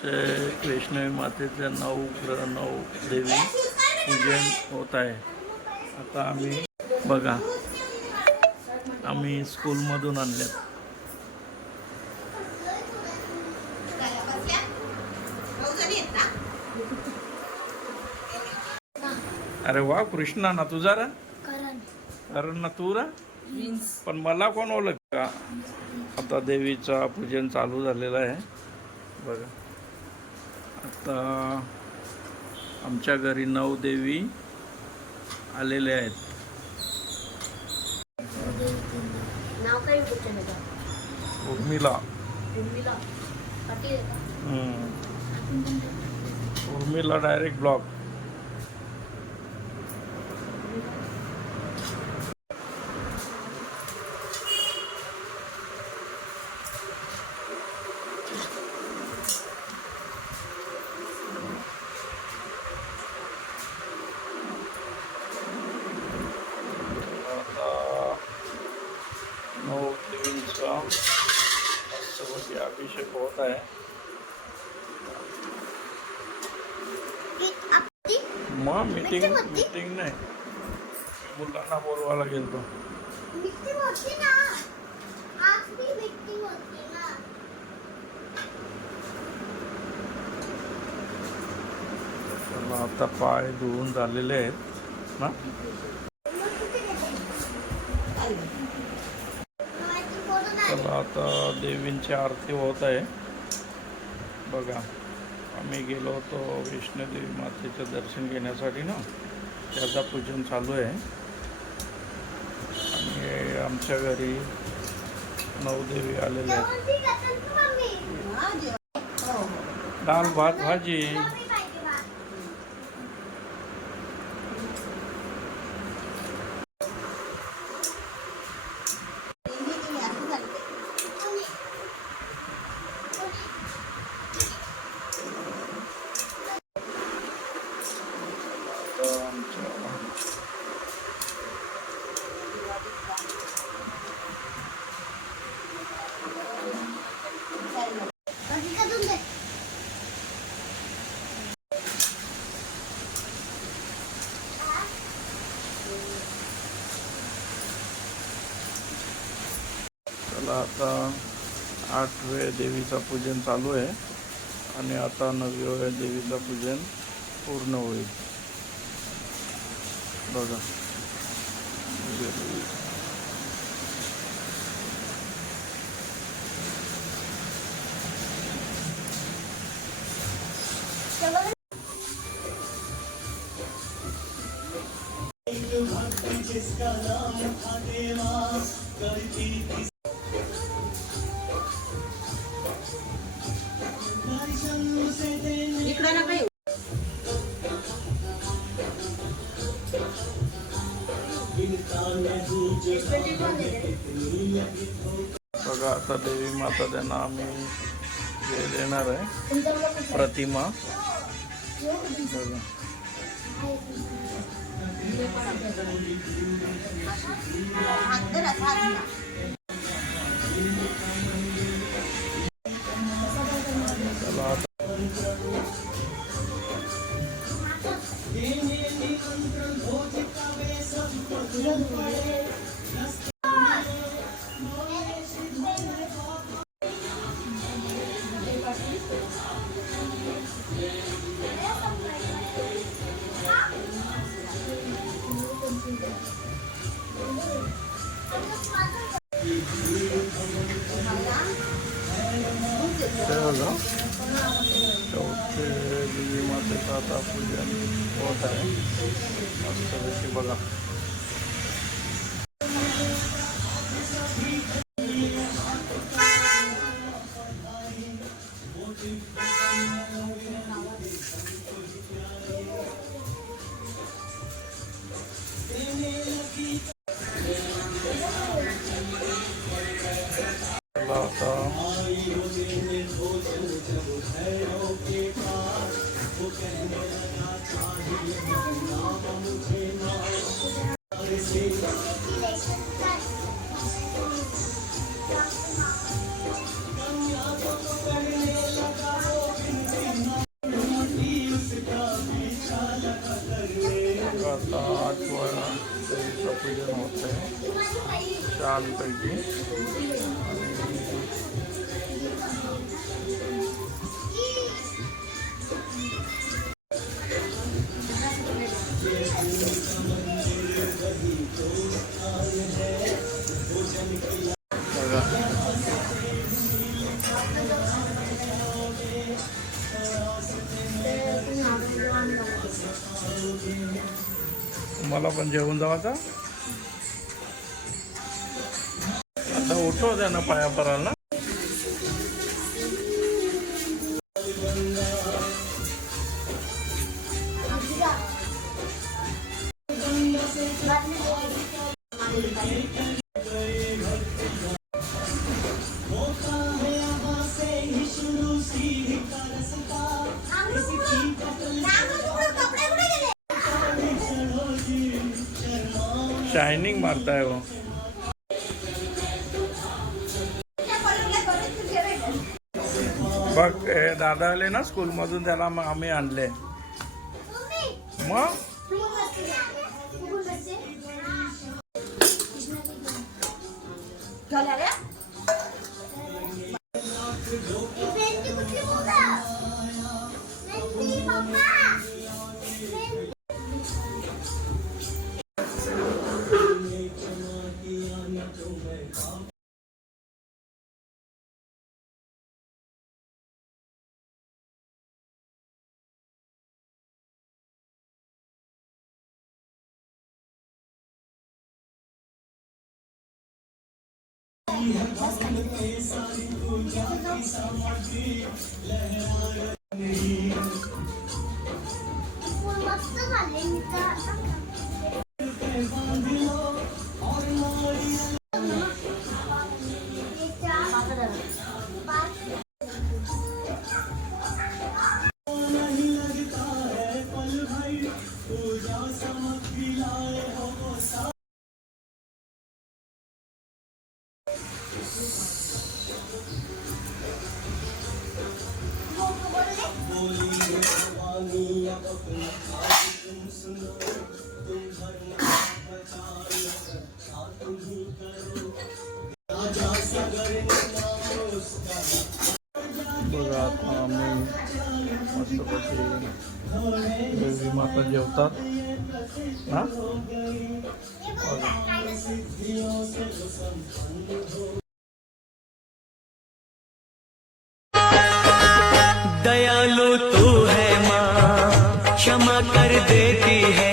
ते वैष्णवी मातेचे नऊ ग्रह नऊ देवी पूजन होत आहे. आता आम्ही बघा आम्ही स्कूलमधून आणल्यात. अरे वा कृष्णा ना तुझा रा? करण. कारण ना तू रा? पण मला कोण ओळख का आता देवीचा पूजन चालू झालेलं आहे. बघा. आता आमच्या घरी नऊ देवी आलेले आहेत. उर्मिला. उर्मिला डायरेक्ट ब्लॉक आता नऊ देवींचा मस्तपैकी अभिषेक आहे मग मीटिंग मीटिंग नाही. मुलांना बोलवायला गेलतो. चला आता पाय धुवून झालेले आहेत ना? चला आता देवींची आरती होत आहे. बघा आम्ही गेलो होतो वैष्णोदेवी मातेचं दर्शन घेण्यासाठी ना त्याचा पूजन चालू आहे. आणि आमच्या घरी नवदेवी आलेल्या आहेत? डाळ भात भाजी. आपला आता आठवे देवीचा पूजन चालू आहे आणि आता नवव्या देवीचं पूजन पूर्ण होईल. बघा. जेवण इकडं बघा आता देवी माता त्यांना आम्ही हे देणार आहे तुमचं मुलं कुठं आहे? प्रतिमा जेवण करून दे. बघा हात चौथे देवी मातेचं आता पूजन होत आहे मस्तपैकी बघा छानपैकी मला पण जेवण जाऊ आता आता उठव त्यांना पाया पराला कपडे बघ हे दादा आले ना स्कूलमधून त्याला मग आम्ही आणले. मग? झाल्या रे? बेंची कुठली मुलं बेंची पप्पा बेंची मस्त झाले मी तर बघा आता आम्ही मस्तपैकी देवी माता जेवतात हा लो तू है माँ क्षमा कर देती है